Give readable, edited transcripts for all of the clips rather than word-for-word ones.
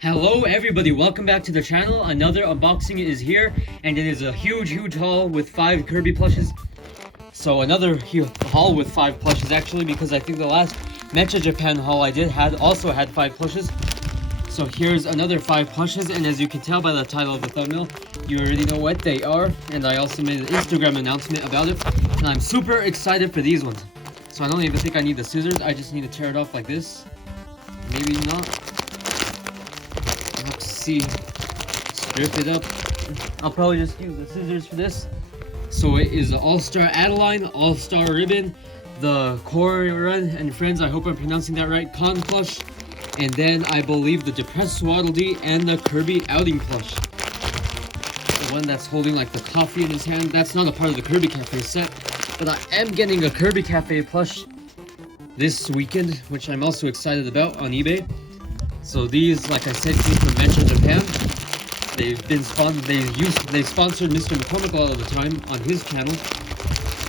Hello everybody, welcome back to the channel. Another unboxing is here, and it is a huge haul with 5 Kirby plushes. So another haul with 5 plushes actually, because I think the last Mecha Japan haul I did also had 5 plushes. So here's another 5 plushes, and as you can tell by the title of the thumbnail, you already know what they are. And I also made an Instagram announcement about it, and I'm super excited for these ones. So I don't even think I need the scissors, I just need to tear it off like this. Maybe not. Let's see. Strip it up. I'll probably just use the scissors for this. So it is the All-Star Adeline, All-Star Ribbon, the Kororon and Friends, I hope I'm pronouncing that right, Con Plush, and then I believe the Depressed Waddle Dee and the Kirby Outing Plush. The one that's holding like the coffee in his hand, that's not a part of the Kirby Cafe set, but I am getting a Kirby Cafe plush this weekend, which I'm also excited about on eBay. So these, like I said, came from Mecha Japan. They've been they sponsored Mr. McCormick all the time on his channel,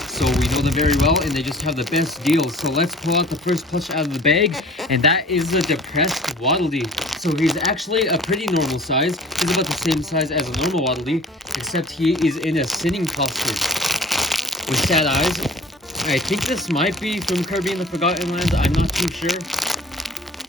so we know them very well, and they just have the best deals. So let's pull out the first plush out of the bag, and that is the Depressed Waddle Dee. So he's actually a pretty normal size. He's about the same size as a normal Waddle Dee, except he is in a sitting posture with sad eyes. I think this might be from Kirby in the Forgotten Land. I'm not too sure.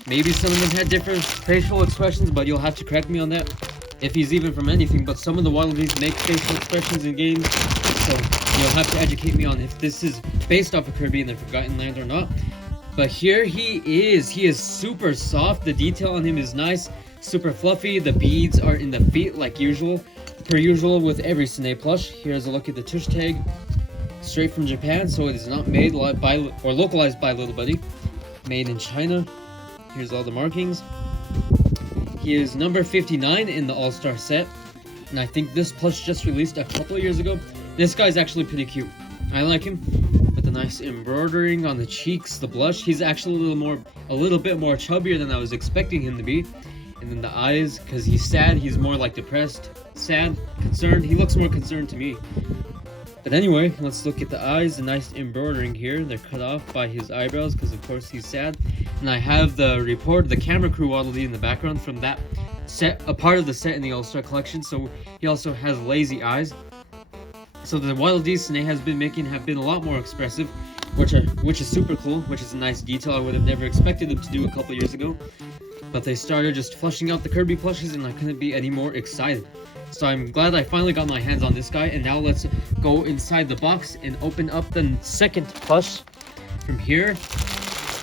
Maybe some of them had different facial expressions, but you'll have to correct me on that if he's even from anything. But some of the Waddle Dees make facial expressions in games, so you'll have to educate me on if this is based off of Kirby in the Forgotten Land or not. But here he is super soft. The detail on him is nice, super fluffy. The beads are in the feet like usual, per usual with every Sunny plush. Here's a look at the tush tag, straight from Japan, so it is not made by or localized by Little Buddy, made in China. Here's all the markings. He is number 59 in the All-Star set, and I think this plush just released a couple of years ago. This guy's actually pretty cute. I like him, with the nice embroidering on the cheeks, the blush. He's actually a little bit more chubbier than I was expecting him to be. And then the eyes, because he's sad, he's more like depressed, sad, concerned. He looks more concerned to me. But anyway, let's look at the eyes. The nice embroidering here. They're cut off by his eyebrows because of course he's sad. And I have the camera crew Waddle Dee in the background from that set, a part of the set in the All-Star Collection. So he also has lazy eyes. So the Waddle Dees Sunny has been making have been a lot more expressive, which is super cool, which is a nice detail I would have never expected them to do a couple years ago. But they started just flushing out the Kirby plushes, and I couldn't be any more excited. So I'm glad I finally got my hands on this guy, and now let's go inside the box and open up the second plush from here,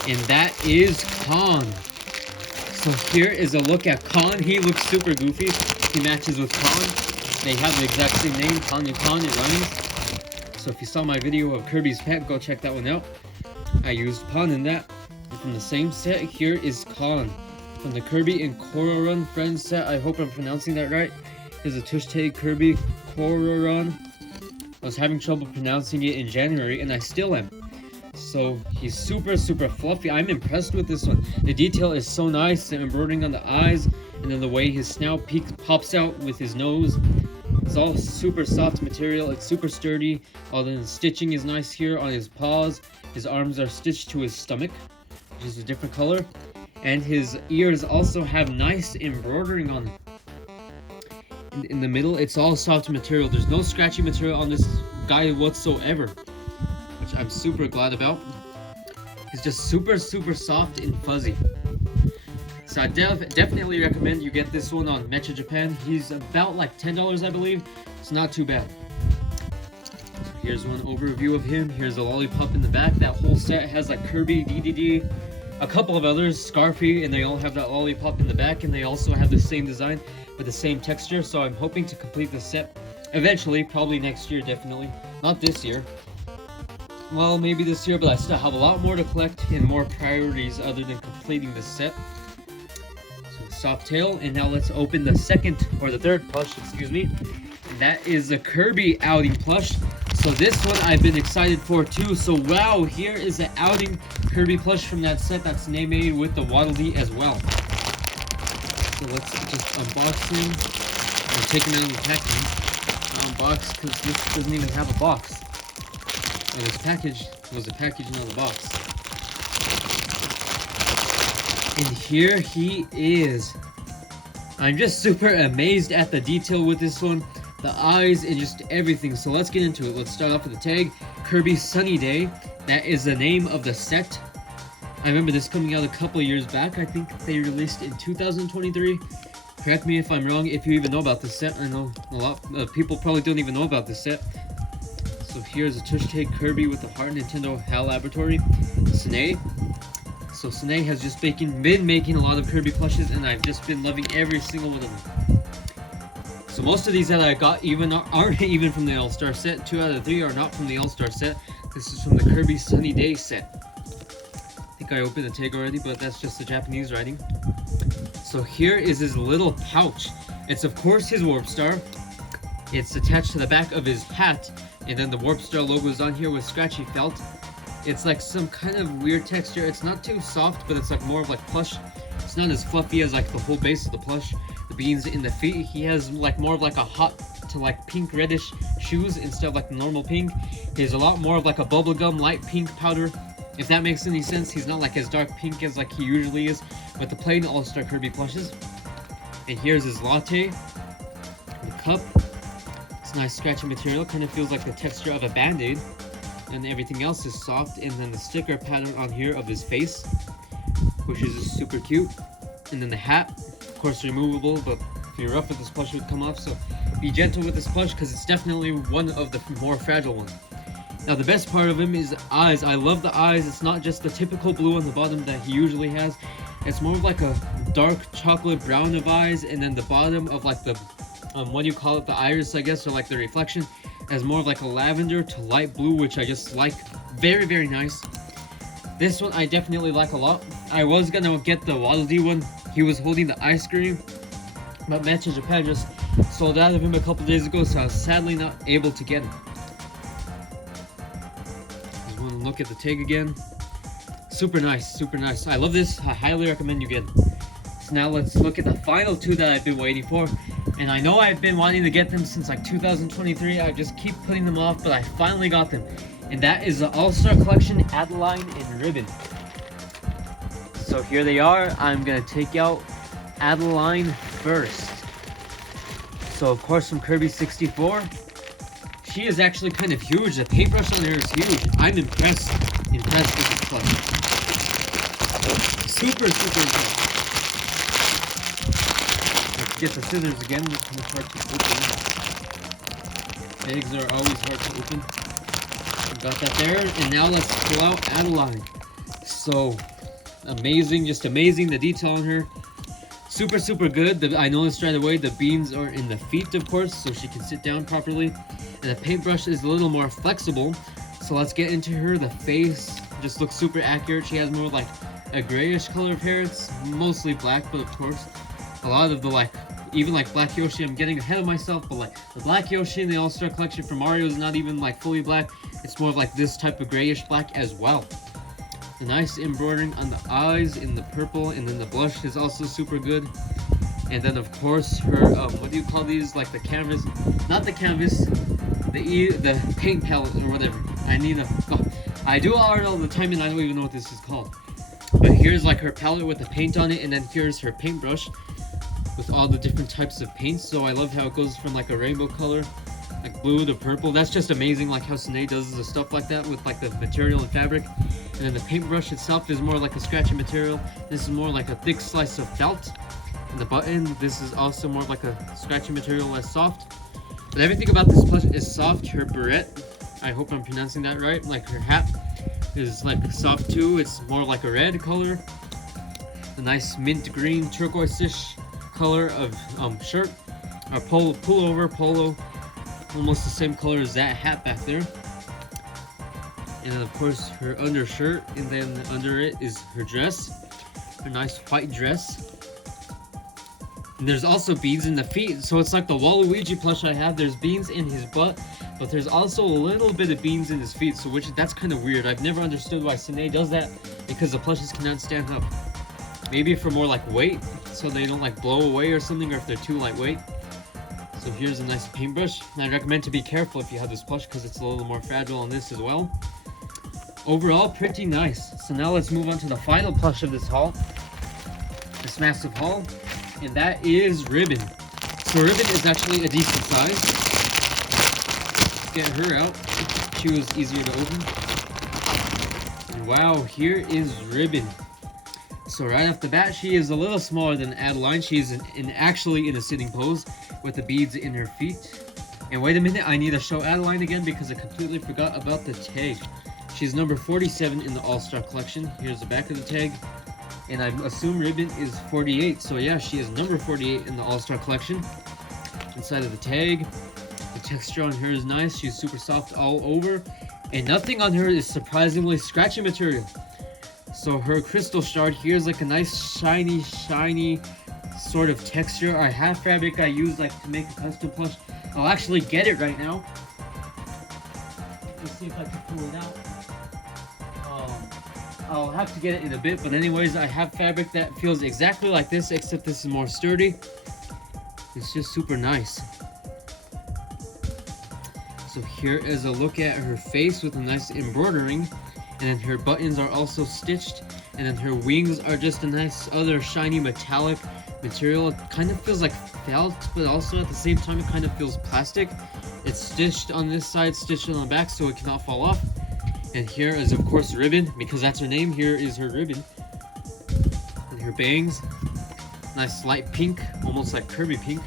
and that is Khan. So here is a look at Khan. He looks super goofy. He matches with Khan. They have the exact same name, Khan, it rhymes. So if you saw my video of Kirby's pet, go check that one out. I used Khan in that. And from the same set, here is Khan. From the Kirby and Kororon Friends set, I hope I'm pronouncing that right. Here's a tush tag Kirby Kororon. I was having trouble pronouncing it in January, and I still am. So he's super fluffy. I'm impressed with this one. The detail is so nice, the embroidering on the eyes, and then the way his snout pops out with his nose. It's all super soft material. It's super sturdy. All the stitching is nice here on his paws. His arms are stitched to his stomach, which is a different color. And his ears also have nice embroidering on them. In the middle, it's all soft material. There's no scratchy material on this guy whatsoever, which I'm super glad about. He's just super soft and fuzzy. So I definitely recommend you get this one on Mecha Japan. He's about like $10, I believe. It's not too bad. So here's one overview of him. Here's a lollipop in the back. That whole set has like Kirby, DDD, a couple of others, Scarfy, and they all have that lollipop in the back, and they also have the same design with the same texture. So I'm hoping to complete the set eventually, probably next year, definitely. Not this year. Well, maybe this year, but I still have a lot more to collect and more priorities other than completing the set. So soft tail, and now let's open the third plush, excuse me. And that is the Kirby Outing plush. So this one I've been excited for too. So wow, here is the Outing Kirby plush from that set that's made with the Waddle Dee as well. So let's just unbox him. I'm taking out the packaging. Unbox, because this doesn't even have a box. And this package was a packaging on the box. And here he is. I'm just super amazed at the detail with this one. The eyes and just everything. So let's get into it. Let's start off with the tag. Kirby Sunny Day. That is the name of the set. I remember this coming out a couple of years back. I think they released in 2023. Correct me if I'm wrong, if you even know about this set. I know a lot of people probably don't even know about this set. So here's a tush tag Kirby with the Heart Nintendo HAL Laboratory. Sine. So Sine has just been making a lot of Kirby plushes, and I've just been loving every single one of them. So most of these that I got aren't even from the All-Star set. 2 out of 3 are not from the All-Star set. This is from the Kirby Sunny Day set. I think I opened the tag already, but that's just the Japanese writing. So here is his little pouch. It's of course his Warp Star. It's attached to the back of his hat, and then the Warp Star logo is on here with scratchy felt. It's like some kind of weird texture. It's not too soft, but it's like more of like plush. It's not as fluffy as like the whole base of the plush. The beans in the feet, he has like more of like a hot to like pink reddish shoes instead of like the normal pink. He has a lot more of like a bubblegum light pink powder, if that makes any sense. He's not like as dark pink as like he usually is with the plain All-Star Kirby plushes. And here's his latte, the cup. It's nice scratchy material, kind of feels like the texture of a band-aid. And everything else is soft, and then the sticker pattern on here of his face, which is super cute. And then the hat, of course removable, but if you're rough with this plush it would come off, so be gentle with this plush because it's definitely one of the more fragile ones. Now the best part of him is the eyes. I love the eyes. It's not just the typical blue on the bottom that he usually has. It's more of like a dark chocolate brown of eyes, and then the bottom of like the what do you call it, the iris I guess, or like the reflection, as more of like a lavender to light blue, which I just like. Very, very nice. This one I definitely like a lot. I was gonna get the Waddle Dee one. He was holding the ice cream, but Matcha Japan just sold out of him a couple days ago, so I was sadly not able to get him. Just want to look at the tag again. Super nice, super nice. I love this. I highly recommend you get it. So now let's look at the final 2 that I've been waiting for. And I know I've been wanting to get them since like 2023. I just keep putting them off, but I finally got them. And that is the All-Star Collection Adeline in ribbon. So here they are. I'm going to take out Adeline first. So of course from Kirby 64. She is actually kind of huge. The paintbrush on her is huge. I'm impressed with this plush. Super impressed. Let's get the scissors again. It's kind of hard to open. Eggs are always hard to open. Got that there, and now let's pull out Adeline. So amazing, just amazing. The detail on her, super good. I noticed right away the beans are in the feet, of course, so she can sit down properly. And the paintbrush is a little more flexible. So let's get into her. The face just looks super accurate. She has more like a grayish color of hair. It's mostly black, but of course a lot of the like, even like Black Yoshi, I'm getting ahead of myself, but like the Black Yoshi in the All-Star Collection for Mario is not even like fully black. It's more of like this type of grayish black as well. The nice embroidering on the eyes in the purple, and then the blush is also super good. And then of course her, what do you call these? Like the canvas, not the canvas, the paint palette or whatever. I do art all the time and I don't even know what this is called. But here's like her palette with the paint on it, and then here's her paintbrush with all the different types of paints. So I love how it goes from like a rainbow color, like blue to purple. That's just amazing, like how Sine does the stuff like that with like the material and fabric. And then the paintbrush itself is more like a scratchy material. This is more like a thick slice of felt. And the button, this is also more like a scratchy material, less soft. But everything about this plush is soft. Her beret, I hope I'm pronouncing that right, like her hat is like soft too. It's more like a red color. The nice mint green turquoise-ish color of shirt, or polo, almost the same color as that hat back there. And then of course her undershirt, and then under it is her dress, her nice white dress. And there's also beads in the feet, so it's like the Waluigi plush I have. There's beans in his butt, but there's also a little bit of beans in his feet, so that's kind of weird. I've never understood why Sine does that, because the plushes cannot stand up. Maybe for more like weight, so they don't like blow away or something, or if they're too lightweight. So here's a nice paintbrush. I recommend to be careful if you have this plush, because it's a little more fragile on this as well. Overall, pretty nice. So now let's move on to the final plush of this haul. This massive haul. and that is Ribbon. So Ribbon is actually a decent size. Let's get her out. She was easier to open. And wow, here is Ribbon. So right off the bat, she is a little smaller than Adeline. She's actually in a sitting pose with the beads in her feet. And wait a minute, I need to show Adeline again because I completely forgot about the tag. She's number 47 in the All-Star Collection. Here's the back of the tag. And I assume Ribbon is 48. So yeah, she is number 48 in the All-Star Collection. Inside of the tag, the texture on her is nice. She's super soft all over. And nothing on her is surprisingly scratchy material. So her crystal shard here is like a nice shiny sort of texture. Our half fabric I use like to make a custom plush. I'll actually get it right now. Let's see if I can pull it out. I'll have to get it in a bit, but anyways, I have fabric that feels exactly like this, except this is more sturdy. It's just super nice. So here is a look at her face with a nice embroidering, and then her buttons are also stitched, and then her wings are just a nice other shiny metallic material. It kind of feels like felt, but also at the same time it kind of feels plastic. It's stitched on this side, stitched on the back, so it cannot fall off. And here is of course Ribbon, because that's her name. Here is her ribbon. And her bangs. Nice light pink, almost like Kirby pink.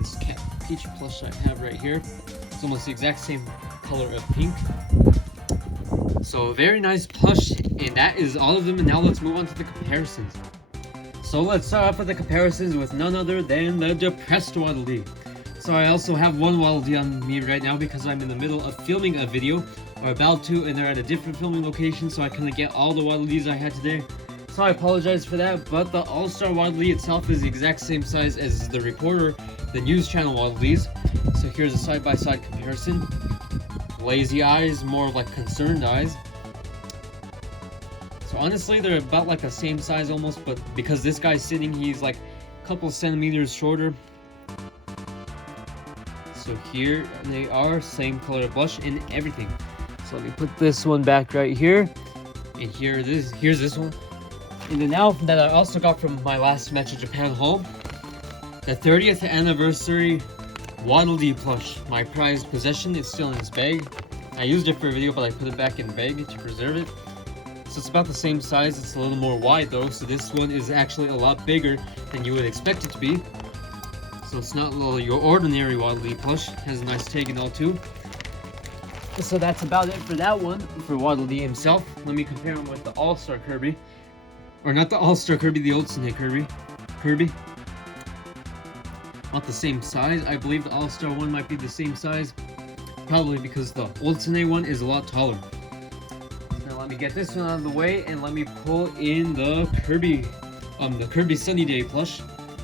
This cat peach plush I have right here. It's almost the exact same color of pink. So very nice plush, and that is all of them. And now let's move on to the comparisons. So let's start off with the comparisons with none other than the depressed Waddle Dee. So I also have one Waddle Dee on me right now because I'm in the middle of filming a video, or about to, and they're at a different filming location, so I couldn't get all the Waddle Dees I had today. So I apologize for that, but the All-Star Waddle Dee itself is the exact same size as the reporter, the news channel Waddle Dees. So here's a side-by-side comparison. Lazy eyes, more like concerned eyes. So honestly, they're about like the same size almost, but because this guy's sitting, he's like a couple centimeters shorter. So here they are, same color blush and everything. So let me put this one back right here, and here's this one. And then now that I also got from my last Metro Japan haul, the 30th anniversary Waddle Dee plush, my prized possession. It's still in this bag. I used it for a video, but I put it back in the bag to preserve it. So it's about the same size. It's a little more wide though, so this one is actually a lot bigger than you would expect it to be. So it's not your ordinary Waddle Dee plush. It has a nice tag and all too. So that's about it for that one, for Waddle Dee himself. Let me compare him with the All-Star Kirby. Or not the All-Star Kirby, the Old Snake Kirby. Not the same size. I believe the All-Star one might be the same size. Probably because the Old Snake one is a lot taller. So now let me get this one out of the way, and let me pull in the Kirby Sunny Day plush,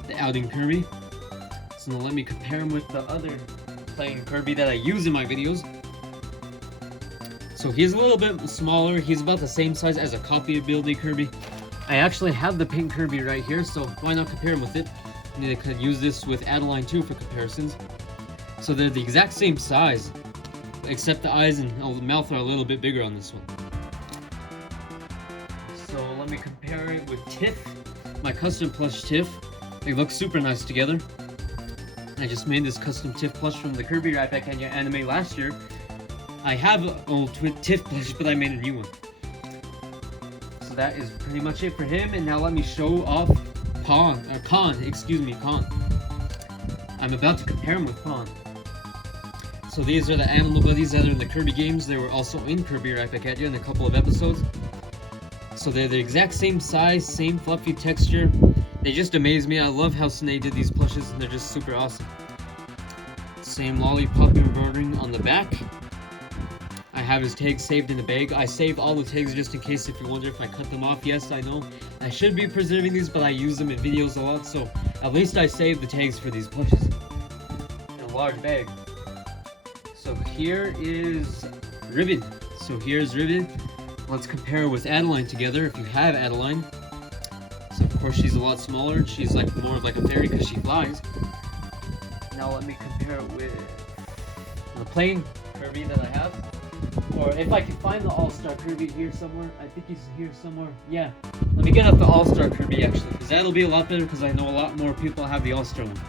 the outing Kirby. So now let me compare him with the other plain Kirby that I use in my videos. So he's a little bit smaller. He's about the same size as a copy of Waddle Dee Kirby. I actually have the pink Kirby right here, so why not compare him with it? And I could use this with Adeline too for comparisons. So they're the exact same size, except the eyes and the mouth are a little bit bigger on this one. So let me compare it with Tiff, my custom plush Tiff. They look super nice together. I just made this custom Tiff plush from the Kirby Right Back at You anime last year. I have an old Tiff plush, but I made a new one. So that is pretty much it for him, and now let me show off Con. I'm about to compare him with Con. So these are the animal buddies that are in the Kirby games. They were also in Kirby Right Back at You in a couple of episodes. So they're the exact same size, same fluffy texture. They just amaze me. I love how Snake did these plushes, and they're just super awesome. Same lollipop embroidering on the back. I have his tags saved in the bag. I save all the tags just in case if you wonder if I cut them off. Yes, I know. I should be preserving these, but I use them in videos a lot, so at least I save the tags for these plushes. In a large bag. So here is Ribbon. So here's Ribbon. Let's compare with Adeline together, if you have Adeline. So of course she's a lot smaller. She's like more of like a fairy because she flies. Now let me compare it with the plain Kirby that I have. Or if I can find the All-Star Kirby here somewhere. I think he's here somewhere. Yeah. Let me get up the All-Star Kirby actually, because that'll be a lot better because I know a lot more people have the All-Star one.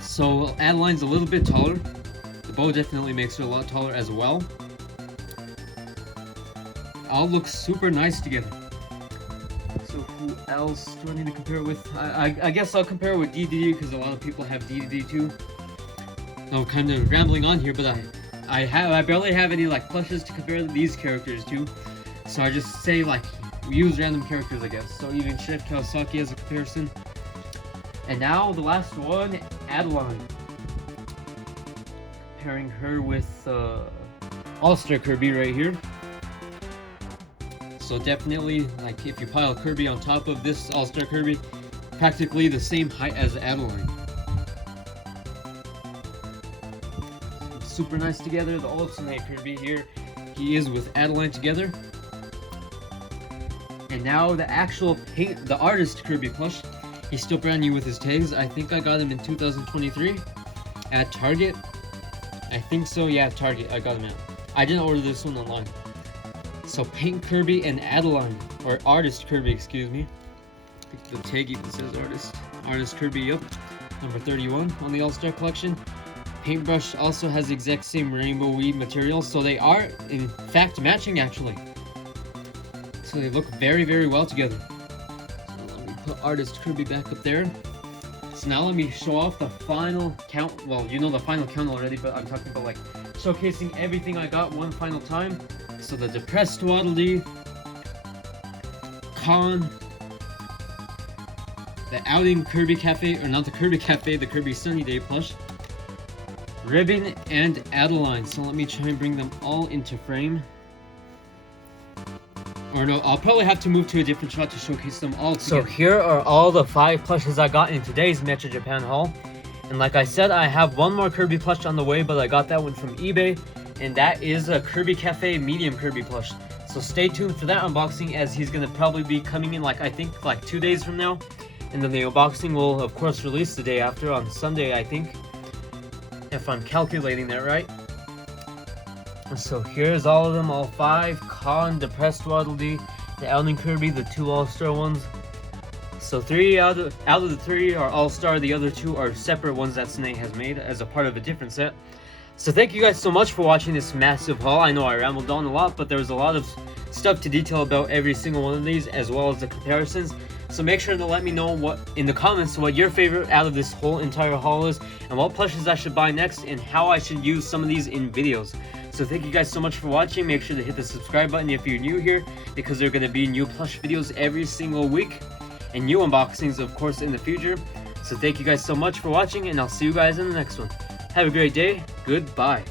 So Adeline's a little bit taller. The bow definitely makes her a lot taller as well. All look super nice together. So who else do I need to compare it with? I guess I'll compare it with DDD because a lot of people have DDD too. I'm kind of rambling on here, but I barely have any like plushes to compare these characters to. So I just say like we use random characters, I guess. So even Chef Kawasaki as a comparison. And now the last one, Adeline. Comparing her with All-Star Kirby right here. So definitely, like if you pile Kirby on top of this All-Star Kirby, practically the same height as Adeline. Super nice together. The Ultimate Kirby here, he is with Adeline together. And now the actual the artist Kirby plush. He's still brand new with his tags. I think I got him in 2023 at Target. I think so, yeah, Target. I got him at. I didn't order this one online. So Paint Kirby and Adeline, or Artist Kirby, excuse me. I think the tag even says Artist. Artist Kirby, yep. Number 31 on the All-Star Collection. Paintbrush also has the exact same rainbow weave material, so they are in fact matching actually. So they look very, very well together. So let me put Artist Kirby back up there. So now let me show off the final count. Well, you know the final count already, but I'm talking about like showcasing everything I got one final time. So the Depressed Waddle Dee, Con, the Outing Kirby Cafe, or not the Kirby Cafe, the Kirby Sunny Day plush, Ribbon, and Adeline. So let me try and bring them all into frame. Or no, I'll probably have to move to a different shot to showcase them all together. So here are all the 5 plushes I got in today's Metro Japan haul. And like I said, I have one more Kirby plush on the way, but I got that one from eBay. And that is a Kirby Cafe medium Kirby plush. So stay tuned for that unboxing, as he's going to probably be coming in like, I think like 2 days from now. And then the unboxing will of course release the day after on Sunday, I think. If I'm calculating that right. So here's all of them, all 5. Con, Depressed Waddle Dee, the Outing Kirby, the 2 All-Star ones. So 3 out of the 3 are All-Star, the other 2 are separate ones that Snake has made as a part of a different set. So thank you guys so much for watching this massive haul. I know I rambled on a lot, but there was a lot of stuff to detail about every single one of these, as well as the comparisons. So make sure to let me know what in the comments what your favorite out of this whole entire haul is, and what plushes I should buy next, and how I should use some of these in videos. So thank you guys so much for watching. Make sure to hit the subscribe button if you're new here, because there are going to be new plush videos every single week, and new unboxings of course in the future. So thank you guys so much for watching, and I'll see you guys in the next one. Have a great day. Goodbye.